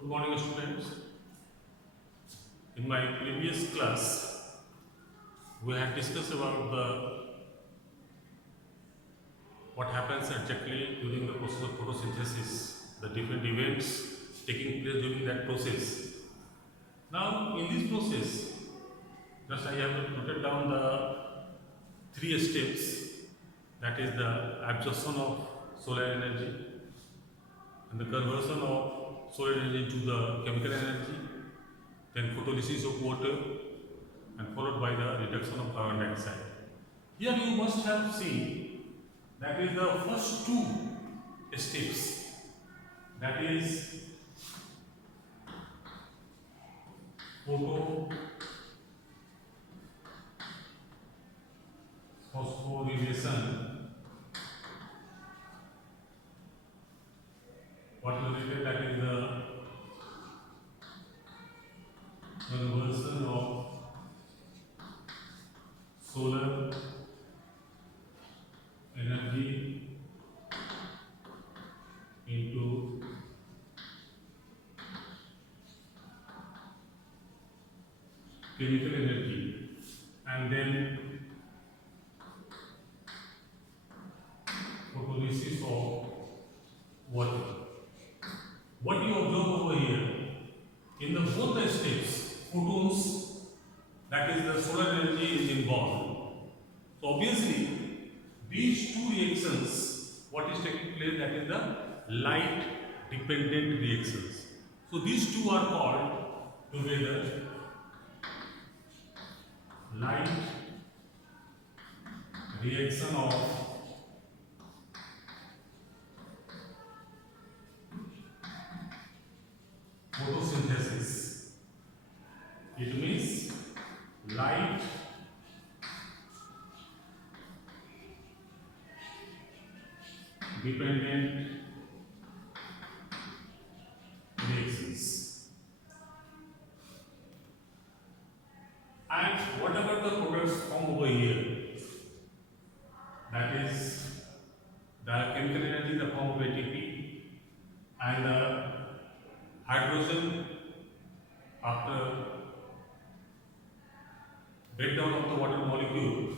Good morning, students. In my previous class, we had discussed about what happens exactly during the process of photosynthesis, the different events taking place during that process. Now, in this process, just I have noted down the three steps. That is the absorption of solar energy and the conversion of solar energy into the chemical energy, then photolysis of water, and followed by the reduction of carbon dioxide. Here you must have seen that is the first two steps, that is photophosphorylation. What you related, that is the conversion of solar energy into chemical energy, and then photolysis of water. What you observe over here, in the both the steps, photons, that is the solar energy, is involved. So obviously, these two reactions, what is taking place, that is the light dependent reactions. So these two are called together light reaction of photosynthesis. It means light dependent reactions. And whatever the products form over here, that is the chemical energy in the form of ATP and the hydrogen after breakdown of the water molecule,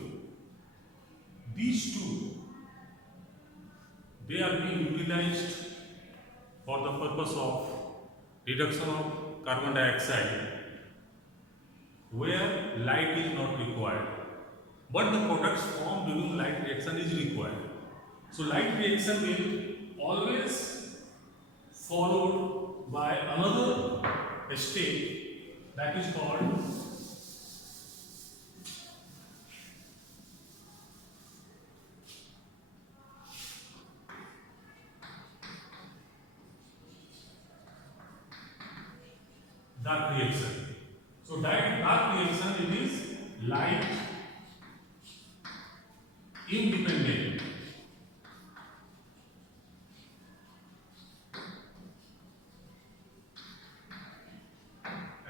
these two, they are being utilized for the purpose of reduction of carbon dioxide where light is not required, but the products formed during light reaction is required. So light reaction will always followed by another step, that is called dark reaction. So dark reaction, it is light independent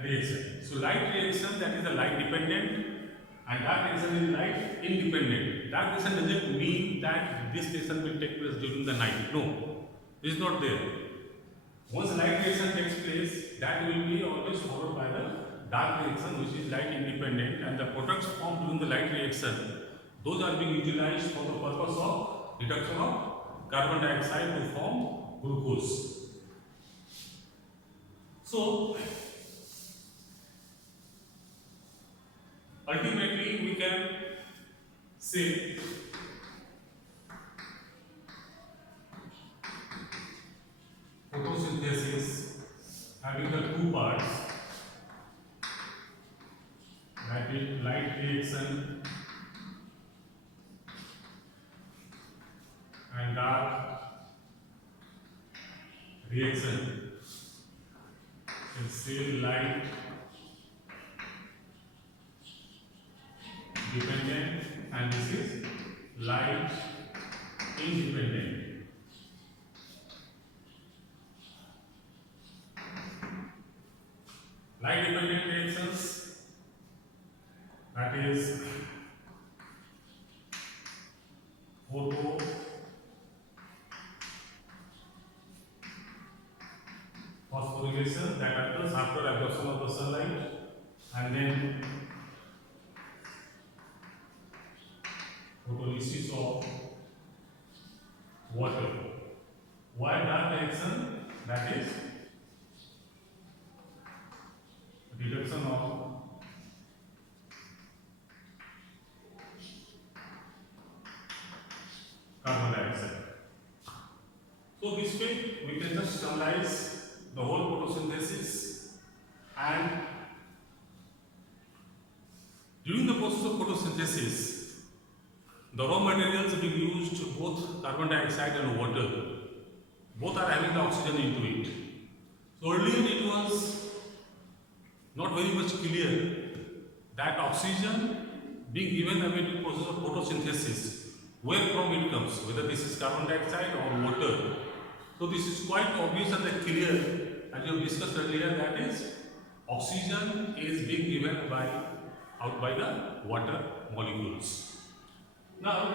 reaction. So light reaction, that is the light dependent, and dark reaction is light independent. Dark reaction doesn't mean that this reaction will take place during the night. No, this is not there. Once light reaction takes place, that will be always followed by the dark reaction, which is light independent, and the products formed during the light reaction, those are being utilized for the purpose of reduction of carbon dioxide to form glucose. So ultimately we can say photosynthesis having the two parts, that is light reaction and dark reaction. It's say light dependent and this is light independent. Light dependent reactions, that is photosynthesis phosphorylation that happens after absorption of the sunlight, and then photolysis of water. Why that reaction? That is reduction of carbon dioxide. So this way we can just summarize the whole photosynthesis, and during the process of photosynthesis, the raw materials being used, both carbon dioxide and water, both are having the oxygen into it. So earlier it was not very much clear that oxygen being given away to the process of photosynthesis, where from it comes, whether this is carbon dioxide or water. So this is quite obvious and clear, as you discussed earlier, that is oxygen is being given out by the water molecules. Now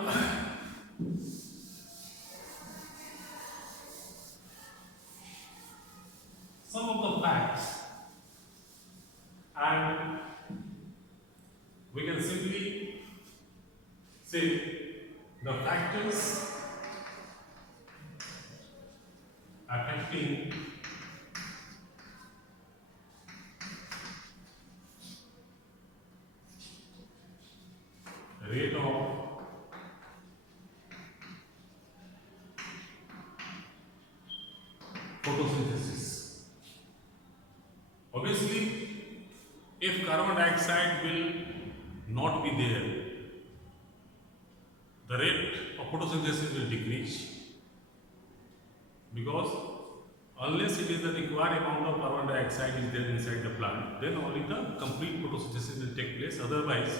some of the facts, and we can simply say the factors affecting rate of photosynthesis. Obviously, if carbon dioxide will not be there, the rate of photosynthesis will decrease, because unless it is the required amount of carbon dioxide is there inside the plant, then only the complete photosynthesis will take place. Otherwise,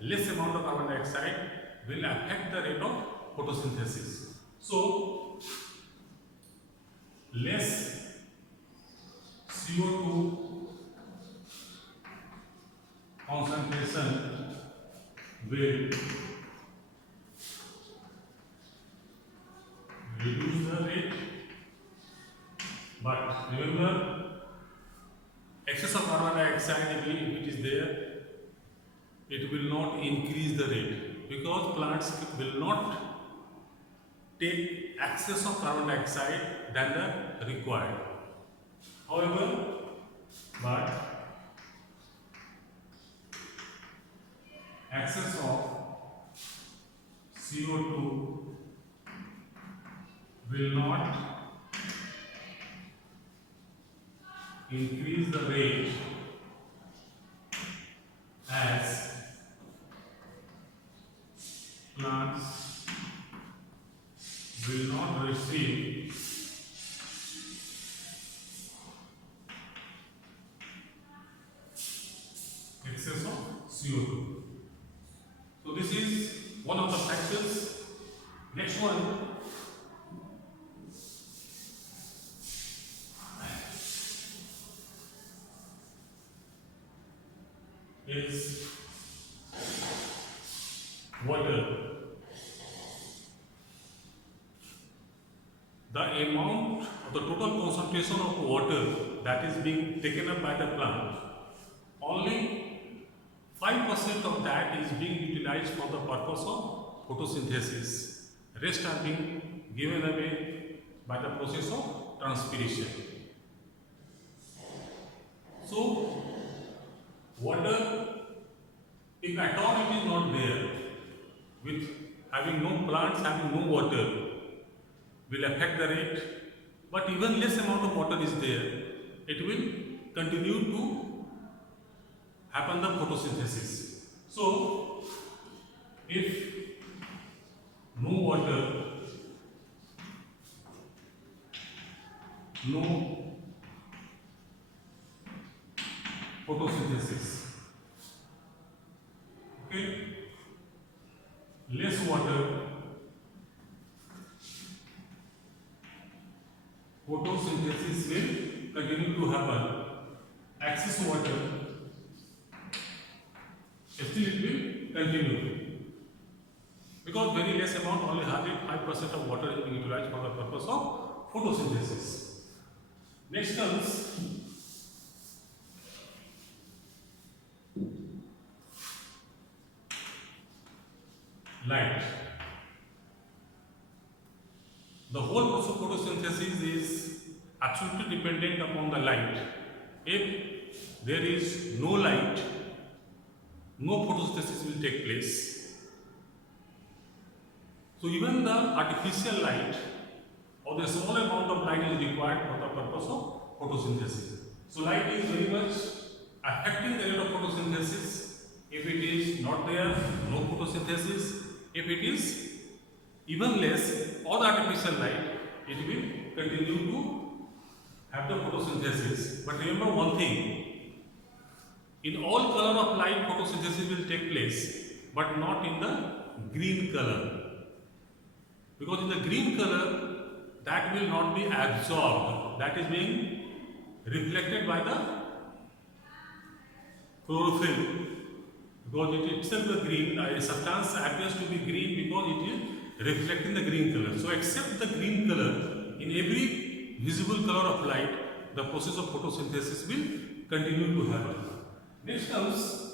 less amount of carbon dioxide will affect the rate of photosynthesis. So, less CO2 concentration will reduce the rate, but remember, excess of carbon dioxide, if it is there, it will not increase the rate, because plants will not take excess of carbon dioxide than the required. However, but excess of CO2 will not increase the rate as plants will not receive excess of CO2. So this is one of the factors. Next one is water. The amount of the total concentration of water that is being taken up by the plant, only 5% of that is being utilized for the purpose of photosynthesis. Rest are being given away by the process of transpiration. So, water, if at all it is not there, with having no plants, having no water, will affect the rate, but even less amount of water is there, it will continue to happen the photosynthesis. So, if no water, no photosynthesis, okay, less water, photosynthesis will continue to happen. Excess water, still it will continue, because very less amount, only hardly 5% of water is being utilized for the purpose of photosynthesis. Next comes light. The whole process of photosynthesis is absolutely dependent upon the light. If there is no light, no photosynthesis will take place. So even the artificial light or the small amount of light is required for the purpose of photosynthesis. So light is very much affecting the rate of photosynthesis. If it is not there, no photosynthesis. If it is even less or the artificial light, it will continue to have the photosynthesis. But remember one thing, in all color of light photosynthesis will take place, but not in the green color. Because in the green color, that will not be absorbed, that is being reflected by the chlorophyll. Because it itself is green, a substance appears to be green because it is reflecting the green color. So except the green color, in every visible color of light, the process of photosynthesis will continue to happen. Next comes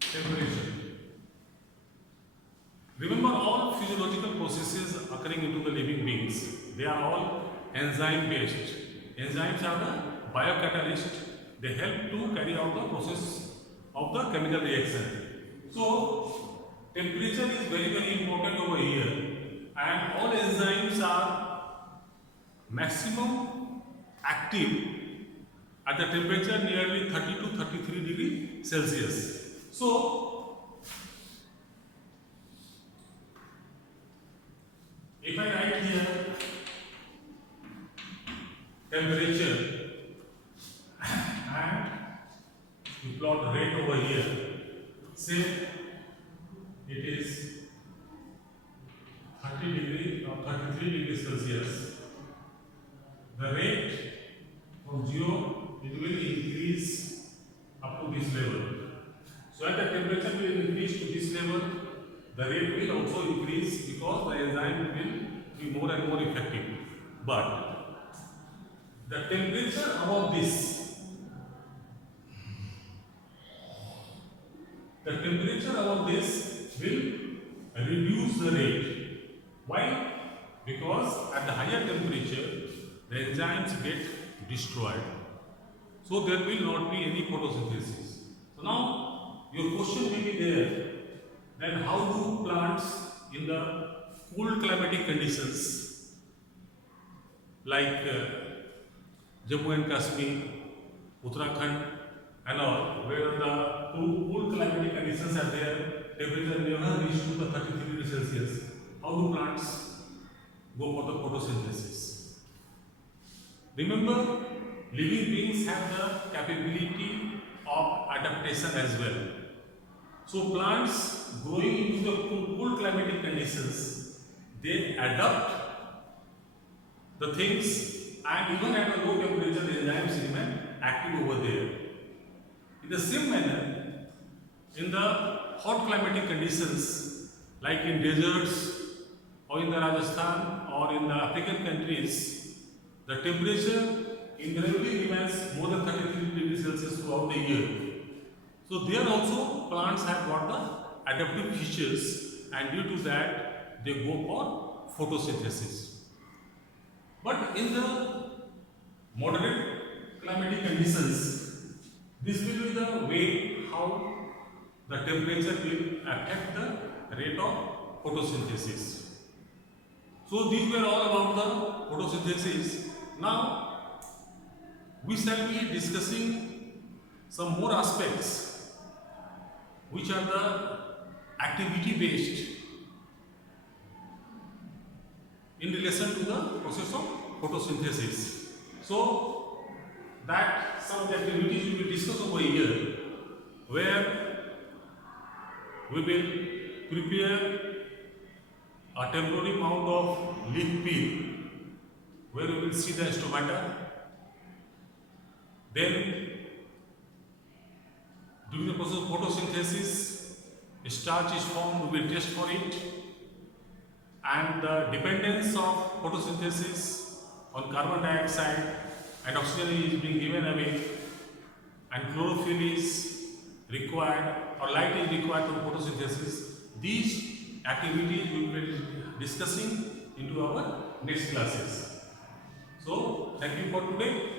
temperature. Remember, all physiological processes occurring into the living beings, they are all enzyme based. Enzymes are the biocatalyst. They help to carry out the process of the chemical reaction. So temperature is very important over here, and all enzymes are maximum active at the temperature nearly 30 to 33 degrees Celsius. So if I write here temperature and we plot rate over here, say it is 30 degree or 33 degrees Celsius, the rate from 0 it will increase up to this level. So as the temperature will increase to this level, the rate will also increase because the enzyme will be more and more effective. But the temperature above this, will reduce the rate. Why? Because at the higher temperature, the enzymes get destroyed. So there will not be any photosynthesis. So now your question may be there, then how do plants in the cold climatic conditions like Jammu and Kashmir, Uttarakhand and all, where the cool climatic conditions are there, temperature never reach to the 33 degrees Celsius, how do plants go for the photosynthesis? Remember, living beings have the capability of adaptation as well. So plants growing into the cool climatic conditions, they adapt the things, and even at a low temperature the enzymes remain active over there. In the same manner, in the hot climatic conditions like in deserts or in the Rajasthan or in the African countries, the temperature invariably remains more than 33 degrees Celsius throughout the year. So there also plants have got the adaptive features, and due to that they go for photosynthesis. But in the moderate climatic conditions, this will be the way how the temperature will affect the rate of photosynthesis. So these were all about the photosynthesis. Now we shall be discussing some more aspects which are the activity based in relation to the process of photosynthesis. So that some of the activities we will discuss over here, where we will prepare a temporary mound of leaf peel where we will see the stomata. Then during the process of photosynthesis, starch is formed, we will test for it, and the dependence of photosynthesis on carbon dioxide and oxygen is being given away, and chlorophyll is required or light is required for photosynthesis. These activities we will be discussing into our next classes. So, thank you for today.